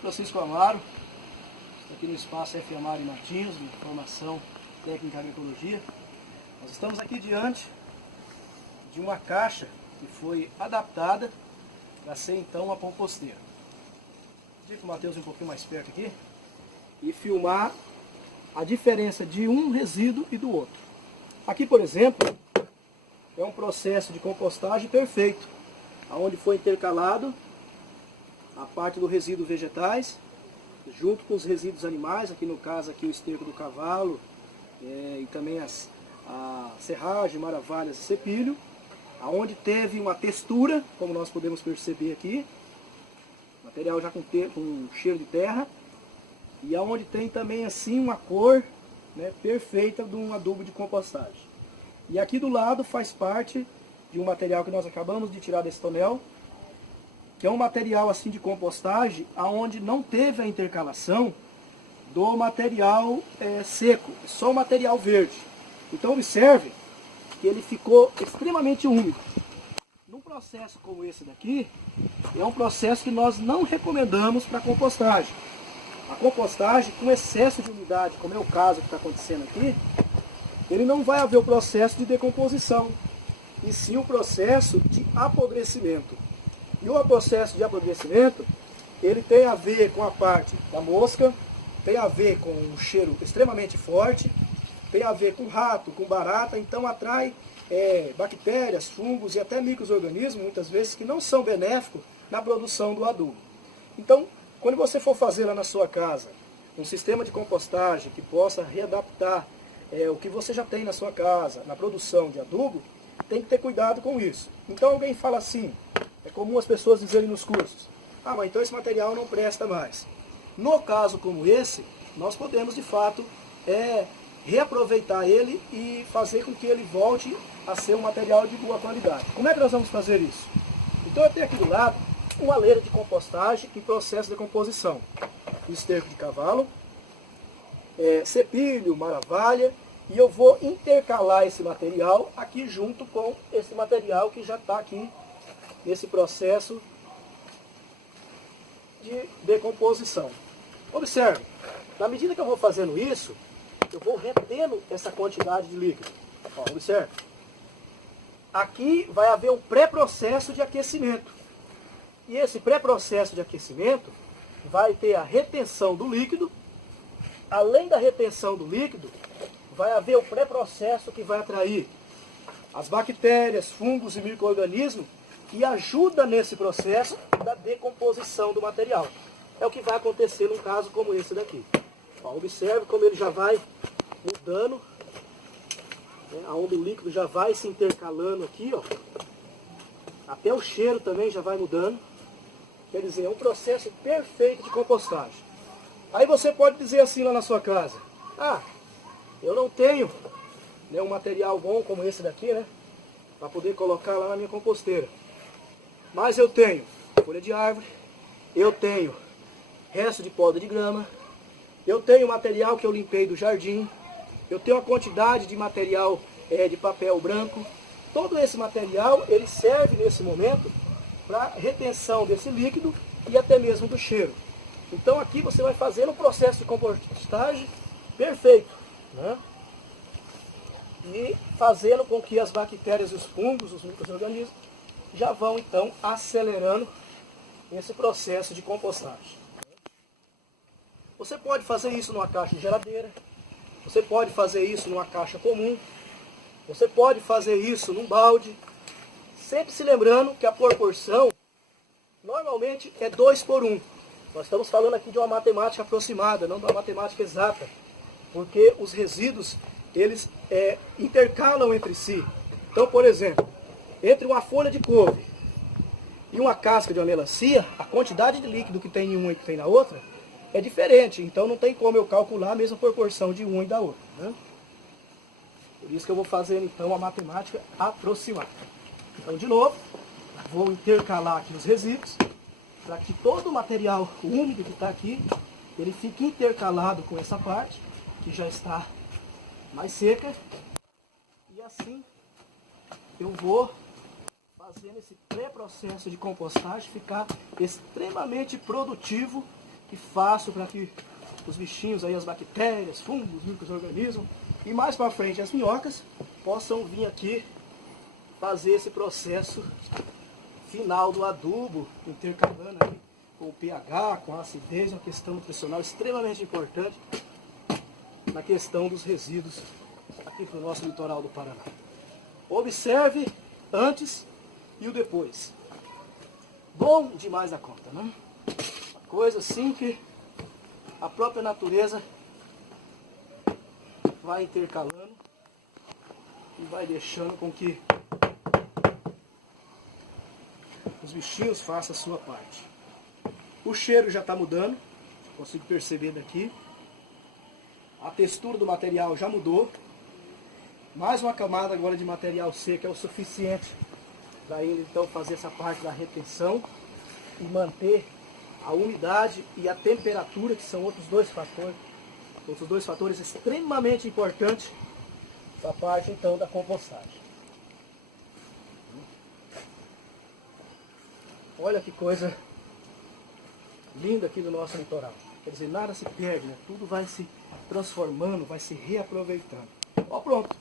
Francisco Amaro, estou aqui no espaço F. Amaro e Martins, de formação técnica em agroecologia. Nós estamos aqui diante de uma caixa que foi adaptada para ser então uma composteira. Vou pedir para o Matheus um pouquinho mais perto aqui e filmar a diferença de um resíduo e do outro. Aqui, por exemplo, é um processo de compostagem perfeito, onde foi intercalado a parte do resíduo vegetais, junto com os resíduos animais, aqui no caso aqui o esterco do cavalo, e também a serragem, maravalhas e cepilho, onde teve uma textura, como nós podemos perceber aqui, material já com cheiro de terra, e aonde tem também assim uma cor, né, perfeita de um adubo de compostagem. E aqui do lado faz parte de um material que nós acabamos de tirar desse tonel, que é um material assim de compostagem, aonde não teve a intercalação do material seco, só o material verde. Então observe que ele ficou extremamente úmido. Num processo como esse daqui, é um processo que nós não recomendamos para compostagem. A compostagem com excesso de umidade, como é o caso que está acontecendo aqui, ele não vai haver o processo de decomposição, e sim o processo de apodrecimento. E o processo de apodrecimento, ele tem a ver com a parte da mosca, tem a ver com um cheiro extremamente forte, tem a ver com rato, com barata, então atrai bactérias, fungos e até micro-organismos, muitas vezes, que não são benéficos na produção do adubo. Então, quando você for fazer lá na sua casa um sistema de compostagem que possa readaptar o que você já tem na sua casa, na produção de adubo, tem que ter cuidado com isso. Então alguém fala assim, é comum as pessoas dizerem nos cursos, ah, mas então esse material não presta mais. No caso como esse, nós podemos de fato reaproveitar ele e fazer com que ele volte a ser um material de boa qualidade. Como é que nós vamos fazer isso? Então eu tenho aqui do lado uma leira de compostagem em processo de decomposição. Esterco de cavalo, cepilho, maravalha, e eu vou intercalar esse material aqui junto com esse material que já está aqui nesse processo de decomposição. Observe, na medida que eu vou fazendo isso, eu vou retendo essa quantidade de líquido. Ó, observe. Aqui vai haver um pré-processo de aquecimento. E esse pré-processo de aquecimento vai ter a retenção do líquido. Além da retenção do líquido, vai haver o pré-processo que vai atrair as bactérias, fungos e micro-organismos que ajuda nesse processo da decomposição do material. É o que vai acontecer num caso como esse daqui. Ó, observe como ele já vai mudando, onde o líquido já vai se intercalando aqui, ó. Até o cheiro também já vai mudando. Quer dizer, é um processo perfeito de compostagem. Aí você pode dizer assim lá na sua casa, ah, eu não tenho um material bom como esse daqui, né, para poder colocar lá na minha composteira. Mas eu tenho folha de árvore, eu tenho resto de poda de grama, eu tenho material que eu limpei do jardim, eu tenho uma quantidade de material de papel branco. Todo esse material, ele serve nesse momento para retenção desse líquido e até mesmo do cheiro. Então aqui você vai fazendo um processo de compostagem perfeito, né? E fazendo com que as bactérias, os fungos, os micro-organismos já vão então acelerando esse processo de compostagem. Você pode fazer isso numa caixa de geladeira, você pode fazer isso numa caixa comum, você pode fazer isso num balde, sempre se lembrando que a proporção normalmente é 2:1. Nós estamos falando aqui de uma matemática aproximada, não de uma matemática exata, porque os resíduos, eles intercalam entre si. Então, por exemplo, entre uma folha de couve e uma casca de uma melancia, a quantidade de líquido que tem em uma e que tem na outra é diferente. Então não tem como eu calcular a mesma proporção de uma e da outra, né? Por isso que eu vou fazer então a matemática aproximada. Então, de novo, vou intercalar aqui os resíduos, para que todo o material úmido que está aqui, ele fique intercalado com essa parte, que já está mais seca. E assim eu vou fazendo esse pré-processo de compostagem ficar extremamente produtivo e fácil para que os bichinhos aí, as bactérias, fungos, micro-organismos e mais para frente as minhocas possam vir aqui fazer esse processo final do adubo, intercalando aí com o pH, com a acidez, uma questão nutricional extremamente importante na questão dos resíduos aqui para o nosso litoral do Paraná. Observe antes e o depois. Bom demais da conta, né? Uma coisa assim que a própria natureza vai intercalando e vai deixando com que os bichinhos façam a sua parte. O cheiro já está mudando, consigo perceber daqui. A textura do material já mudou. Mais uma camada agora de material seco é o suficiente para ele então fazer essa parte da retenção e manter a umidade e a temperatura, que são outros dois fatores extremamente importantes para a parte então da compostagem. Olha que coisa linda aqui do nosso litoral. Quer dizer, nada se perde, né? Tudo vai se transformando, vai se reaproveitando. Ó, pronto,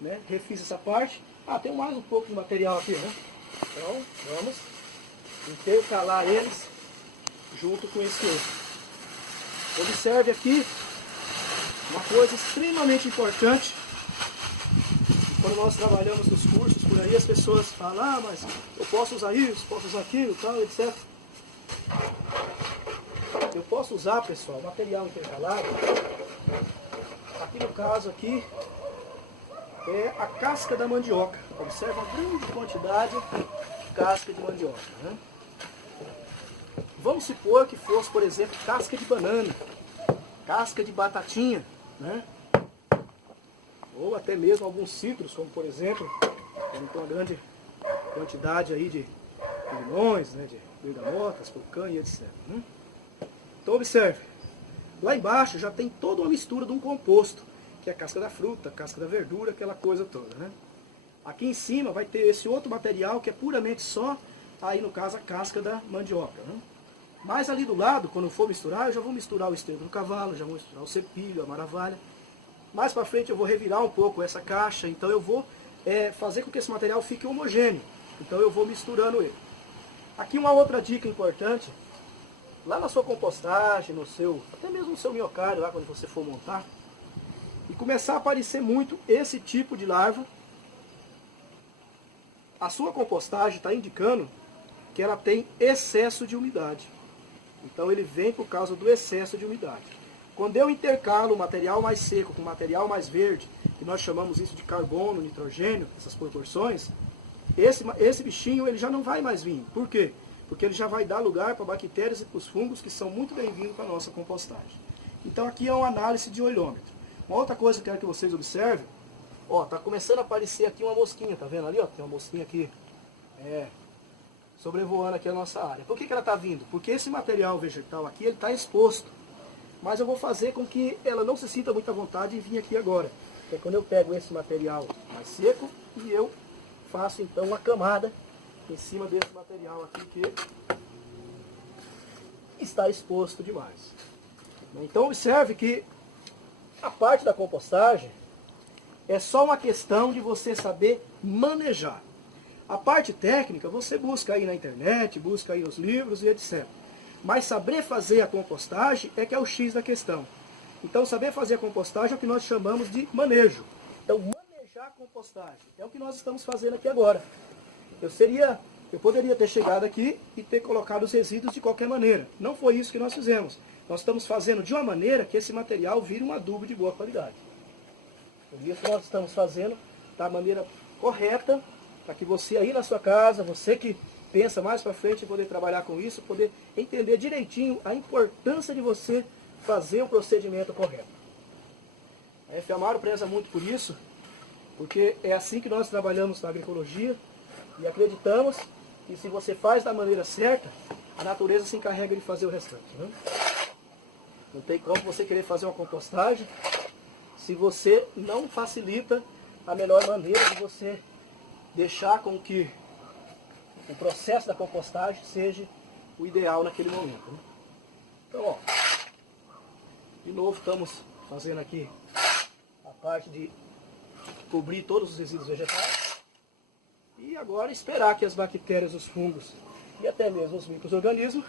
né? Refiz essa parte. Ah, tem mais um pouco de material aqui, né? Então, vamos intercalar eles junto com esse outro. Observe aqui uma coisa extremamente importante. Quando nós trabalhamos nos cursos por aí, as pessoas falam, ah, mas eu posso usar isso, posso usar aquilo, tal, etc. Eu posso usar, pessoal, material intercalado. Aqui no caso aqui é a casca da mandioca. Observa a grande quantidade de casca de mandioca, né? Vamos supor que fosse, por exemplo, casca de banana, casca de batatinha, né? Ou até mesmo alguns citros, como por exemplo, tem uma grande quantidade aí de limões, né, de bergamotas, pocã e etc. Né? Então observe, lá embaixo já tem toda uma mistura de um composto, que é a casca da fruta, a casca da verdura, aquela coisa toda. Né? Aqui em cima vai ter esse outro material que é puramente só, aí no caso a casca da mandioca. Né? Mas ali do lado, quando eu for misturar, eu já vou misturar o esterco do cavalo, já vou misturar o cepilho, a maravalha. Mais para frente eu vou revirar um pouco essa caixa, então eu vou fazer com que esse material fique homogêneo. Então eu vou misturando ele. Aqui uma outra dica importante, lá na sua compostagem, até mesmo no seu minhocário, lá quando você for montar, e começar a aparecer muito esse tipo de larva, a sua compostagem está indicando que ela tem excesso de umidade. Então ele vem por causa do excesso de umidade. Quando eu intercalo o material mais seco com o material mais verde, que nós chamamos isso de carbono, nitrogênio, essas proporções, esse bichinho ele já não vai mais vir. Por quê? Porque ele já vai dar lugar para bactérias e para os fungos que são muito bem-vindos para a nossa compostagem. Então aqui é uma análise de olhômetro. Uma outra coisa que eu quero que vocês observem, ó, tá começando a aparecer aqui uma mosquinha, tá vendo ali? Ó, tem uma mosquinha aqui, sobrevoando aqui a nossa área. Por que ela está vindo? Porque esse material vegetal aqui, ele está exposto. Mas eu vou fazer com que ela não se sinta muita vontade de vir aqui agora. Que é quando eu pego esse material mais seco e eu faço então uma camada em cima desse material aqui que está exposto demais. Então observe que a parte da compostagem é só uma questão de você saber manejar. A parte técnica você busca aí na internet, busca aí nos livros e etc. Mas saber fazer a compostagem é que é o X da questão. Então saber fazer a compostagem é o que nós chamamos de manejo. Então manejar a compostagem é o que nós estamos fazendo aqui agora. Eu poderia ter chegado aqui e ter colocado os resíduos de qualquer maneira. Não foi isso que nós fizemos. Nós estamos fazendo de uma maneira que esse material vire um adubo de boa qualidade. Por isso nós estamos fazendo da maneira correta, para que você aí na sua casa, você que pensa mais para frente em poder trabalhar com isso, poder entender direitinho a importância de você fazer o procedimento correto. A F. Amaro preza muito por isso, porque é assim que nós trabalhamos na agroecologia e acreditamos que se você faz da maneira certa, a natureza se encarrega de fazer o restante. Né? Não tem como você querer fazer uma compostagem se você não facilita a melhor maneira de você deixar com que o processo da compostagem seja o ideal naquele momento. Né? Então, ó, De novo estamos fazendo aqui a parte de cobrir todos os resíduos vegetais. E agora esperar que as bactérias, os fungos e até mesmo os micro-organismos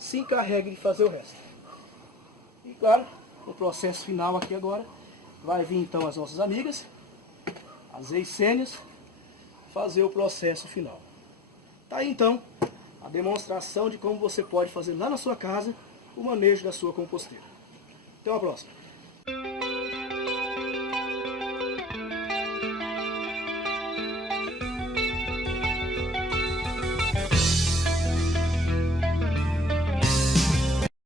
se encarreguem de fazer o resto. E claro, o processo final aqui agora vai vir então as nossas amigas, as eicênias, fazer o processo final. Tá aí então a demonstração de como você pode fazer lá na sua casa o manejo da sua composteira. Até uma próxima.